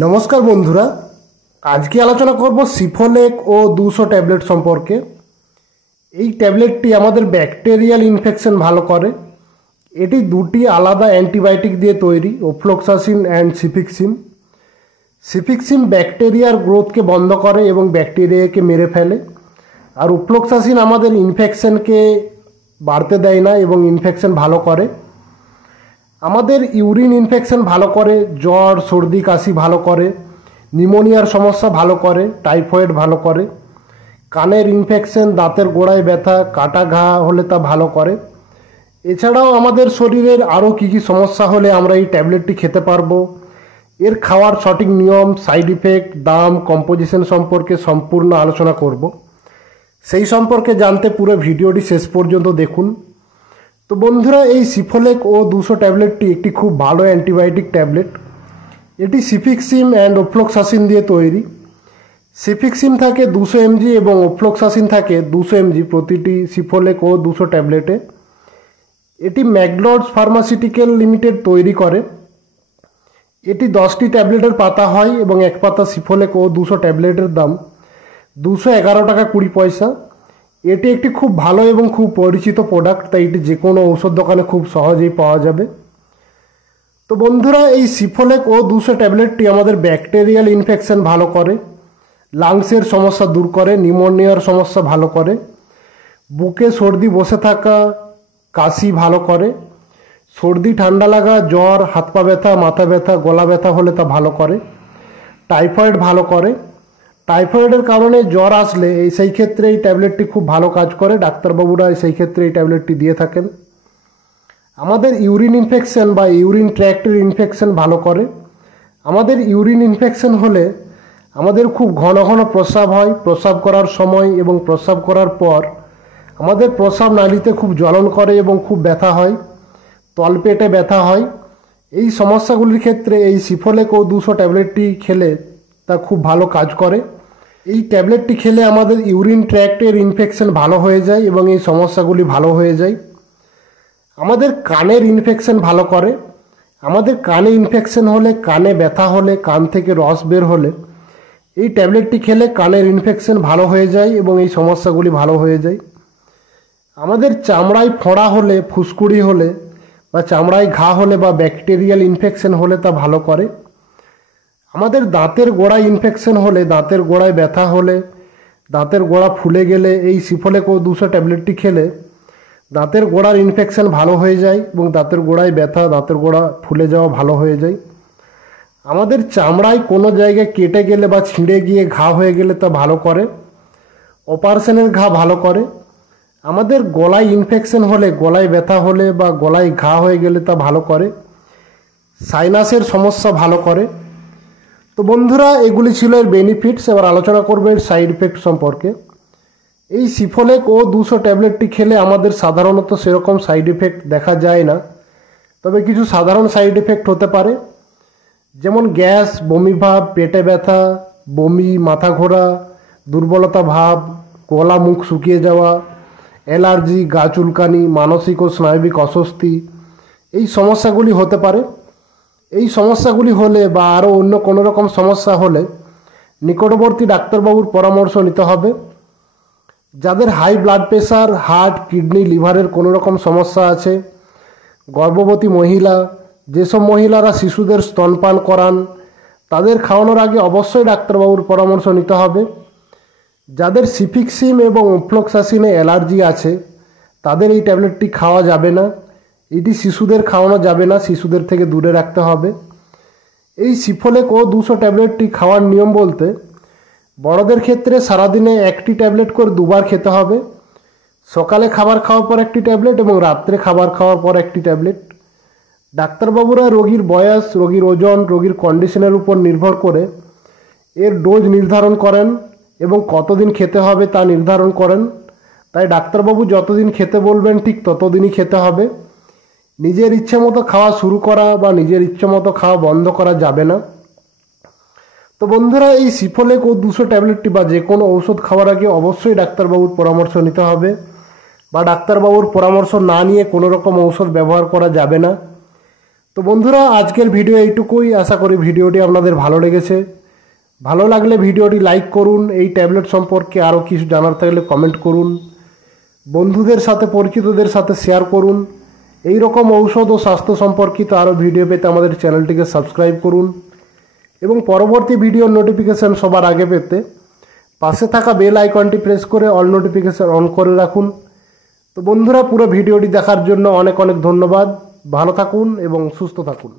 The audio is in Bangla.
নমস্কার বন্ধুরা, আজকে আলোচনা করব সিফোলেক ও 200 ট্যাবলেট সম্পর্কে। এই ট্যাবলেটটি আমাদের ব্যাকটেরিয়াল ইনফেকশন ভালো করে। এটি দুটি আলাদা অ্যান্টিবায়োটিক দিয়ে তৈরি, ওফ্লোক্সাসিন অ্যান্ড সিফিক্সিম। সিফিক্সিম ব্যাকটেরিয়ার গ্রোথকে বন্ধ করে এবং ব্যাকটেরিয়াকে মেরে ফেলে, আর ওফ্লোক্সাসিন আমাদের ইনফেকশনকে বাড়তে দেয় না এবং ইনফেকশন ভালো করে। আমাদের ইউরিন ইনফেকশন ভালো করে, জ্বর সর্দি কাশি ভালো করে, নিউমোনিয়ার সমস্যা ভালো করে, টাইফয়েড ভালো করে, কানের ইনফেকশন, দাঁতের গোড়ায় ব্যথা, কাটা ঘা হলে তা ভালো করে। এছাড়াও আমাদের শরীরের আরও কী কী সমস্যা হলে আমরা এই ট্যাবলেটটি খেতে পারবো, এর খাওয়ার সঠিক নিয়ম, সাইড ইফেক্ট, দাম, কম্পোজিশন সম্পর্কে সম্পূর্ণ আলোচনা করব। সেই সম্পর্কে জানতে পুরো ভিডিওটি শেষ পর্যন্ত দেখুন। তো বন্ধুরা, এই সিফোলেক ও 200 ট্যাবলেটটি একটি খুব ভালো অ্যান্টিবায়োটিক ট্যাবলেট। এটি সিফিক্সিম অ্যান্ড ওফ্লোক্সাসিন দিয়ে তৈরি। সিফিক্সিম থাকে 200 mg এবং ওফ্লোক্সাসিন থাকে 200 mg প্রতিটি সিফোলেক ও 200 ট্যাবলেটে। এটি ম্যাকডোনাল্ডস ফার্মাসিউটিক্যাল লিমিটেড তৈরি করে। এটি 10টি ট্যাবলেটের পাতা হয় এবং এক পাতা সিফোলেক ও 200 ট্যাবলেটের দাম 211 টাকা 20 পয়সা। এটি একটি খুব ভালো এবং খুব পরিচিত প্রোডাক্ট, তাই এটি যে কোনো ঔষধ দোকানে খুব সহজেই পাওয়া যাবে। তো বন্ধুরা, এই সিফোলেক ও 200 ট্যাবলেটটি আমাদের ব্যাকটেরিয়াল ইনফেকশন ভালো করে, লাংসের সমস্যা দূর করে, নিউমোনিয়ার সমস্যা ভালো করে, বুকে সর্দি বসে থাকা কাশি ভালো করে, সর্দি ঠান্ডা লাগা, জ্বর, হাত পা ব্যথা, মাথা ব্যথা, গলা ব্যথা হলে তা ভালো করে, টাইফয়েড ভালো করে। টাইফয়েডের কারণে জ্বর আসলে সেই ক্ষেত্রে এই ট্যাবলেটটি খুব ভালো কাজ করে, ডাক্তারবাবুরা সেই ক্ষেত্রে এই ট্যাবলেটটি দিয়ে থাকেন। আমাদের ইউরিন ইনফেকশন বা ইউরিন ট্র্যাক্টের ইনফেকশন ভালো করে। আমাদের ইউরিন ইনফেকশন হলে আমাদের খুব ঘন ঘন প্রস্রাব হয়, প্রস্রাব করার সময় এবং প্রস্রাব করার পর আমাদের প্রস্রাব নালীতে খুব জ্বলন করে এবং খুব ব্যথা হয়, তলপেটে ব্যথা হয়। এই সমস্যাগুলির ক্ষেত্রে এই সিফোলেক ও 200 ট্যাবলেটটি খেলে তা খুব ভালো কাজ করে। এই ট্যাবলেটটি খেলে আমাদের ইউরিন ট্র্যাক্টের ইনফেকশন ভালো হয়ে যায় এবং এই সমস্যাগুলি ভালো হয়ে যায়। আমাদের কানের ইনফেকশন ভালো করে। আমাদের কানে ইনফেকশন হলে, কানে ব্যথা হলে, কান থেকে রস বের হলে এই ট্যাবলেটটি খেলে কানের ইনফেকশন ভালো হয়ে যায় এবং এই সমস্যাগুলি ভালো হয়ে যায়। আমাদের চামড়ায় ফোঁড়া হলে, ফুসকুড়ি হলে বা চামড়ায় ঘা হলে বা ব্যাকটেরিয়াল ইনফেকশন হলে তা ভালো করে। আমাদের দাঁতের গোড়ায় ইনফেকশন হলে, দাঁতের গোড়ায় ব্যথা হলে, দাঁতের গোড়া ফুলে গেলে এই সিফোলেক ও 200 ট্যাবলেটটি খেলে দাঁতের গোড়ার ইনফেকশন ভালো হয়ে যায় এবং দাঁতের গোড়ায় ব্যথা, দাঁতের গোড়া ফুলে যাওয়া ভালো হয়ে যায়। আমাদের চামড়ায় কোনো জায়গায় কেটে গেলে বা ছিঁড়ে গিয়ে ঘা হয়ে গেলে তা ভালো করে, অপারেশনের ঘা ভালো করে। আমাদের গলায় ইনফেকশন হলে, গলায় ব্যথা হলে বা গলায় ঘা হয়ে গেলে তা ভালো করে, সাইনাসের সমস্যা ভালো করে। তো বন্ধুরা, এগুলি ছিল এর বেনিফিটস। এবার আলোচনা করবে এর সাইড ইফেক্ট সম্পর্কে। এই সিফোলেক ও 200 ট্যাবলেটটি খেলে আমাদের সাধারণত সেরকম সাইড ইফেক্ট দেখা যায় না, তবে কিছু সাধারণ সাইড ইফেক্ট হতে পারে, যেমন গ্যাস, বমি ভাব, পেটে ব্যথা, বমি, মাথা ঘোরা, দুর্বলতা ভাব, গলা মুখ শুকিয়ে যাওয়া, অ্যালার্জি, গা চুলকানি, মানসিক ও স্নায়বিক অস্বস্তি, এই সমস্যাগুলি হতে পারে। এই সমস্যাগুলি হলে বা আরও অন্য কোনো রকম সমস্যা হলে নিকটবর্তী ডাক্তারবাবুর পরামর্শ নিতে হবে। যাদের high blood pressure, heart, kidney, লিভারের কোনো রকম সমস্যা আছে, গর্ভবতী মহিলা, যেসব মহিলারা শিশুদের স্তনপান করান তাদের খাওয়ানোর আগে অবশ্যই ডাক্তারবাবুর পরামর্শ নিতে হবে। যাদের সিফিক্সিম এবং ওফ্লোক্সাসিনে অ্যালার্জি আছে তাদের এই ট্যাবলেটটি খাওয়া যাবে না। এটি শিশুদের খাওয়ানো যাবে না, শিশুদের থেকে দূরে রাখতে হবে। এই সিফোলেক ও 200 ট্যাবলেটটি খাওয়ার নিয়ম বলতে, বড়দের ক্ষেত্রে সারাদিনে একটি ট্যাবলেট করে দুবার খেতে হবে। সকালে খাবার খাওয়ার পর একটি ট্যাবলেট এবং রাত্রে খাবার খাওয়ার পর একটি ট্যাবলেট। ডাক্তারবাবুরা রোগীর বয়স, রোগীর ওজন, রোগীর কন্ডিশনের উপর নির্ভর করে এর ডোজ নির্ধারণ করেন এবং কতদিন খেতে হবে তা নির্ধারণ করেন। তাই ডাক্তারবাবু যতদিন খেতে বলবেন ঠিক ততদিনই খেতে হবে। নিজের ইচ্ছে মতো খাওয়া শুরু করা বা নিজের ইচ্ছে মতো খাওয়া বন্ধ করা যাবে না। তো বন্ধুরা, এই সিফোলেক ও 200 ট্যাবলেটটি বা যে কোনো ঔষধ খাওয়ার আগে অবশ্যই ডাক্তারবাবুর পরামর্শ নিতে হবে, বা ডাক্তারবাবুর পরামর্শ না নিয়ে কোনো রকম ঔষধ ব্যবহার করা যাবে না। তো বন্ধুরা, আজকের ভিডিও এইটুকুই। আশা করি ভিডিওটি আপনাদের ভালো লেগেছে। ভালো লাগলে ভিডিওটি লাইক করুন। এই ট্যাবলেট সম্পর্কে আরও কিছু জানার থাকলে কমেন্ট করুন। বন্ধুদের সাথে, পরিচিতদের সাথে শেয়ার করুন। এই রকম ঔষধ ও স্বাস্থ্য সম্পর্কিত আরও ভিডিও পেতে আমাদের চ্যানেলটিকে সাবস্ক্রাইব করুন এবং পরবর্তী ভিডিওর নোটিফিকেশান সবার আগে পেতে পাশে থাকা বেল আইকনটি প্রেস করে অল নোটিফিকেশান অন করে রাখুন। তো বন্ধুরা, পুরো ভিডিওটি দেখার জন্য অনেক অনেক ধন্যবাদ। ভালো থাকুন এবং সুস্থ থাকুন।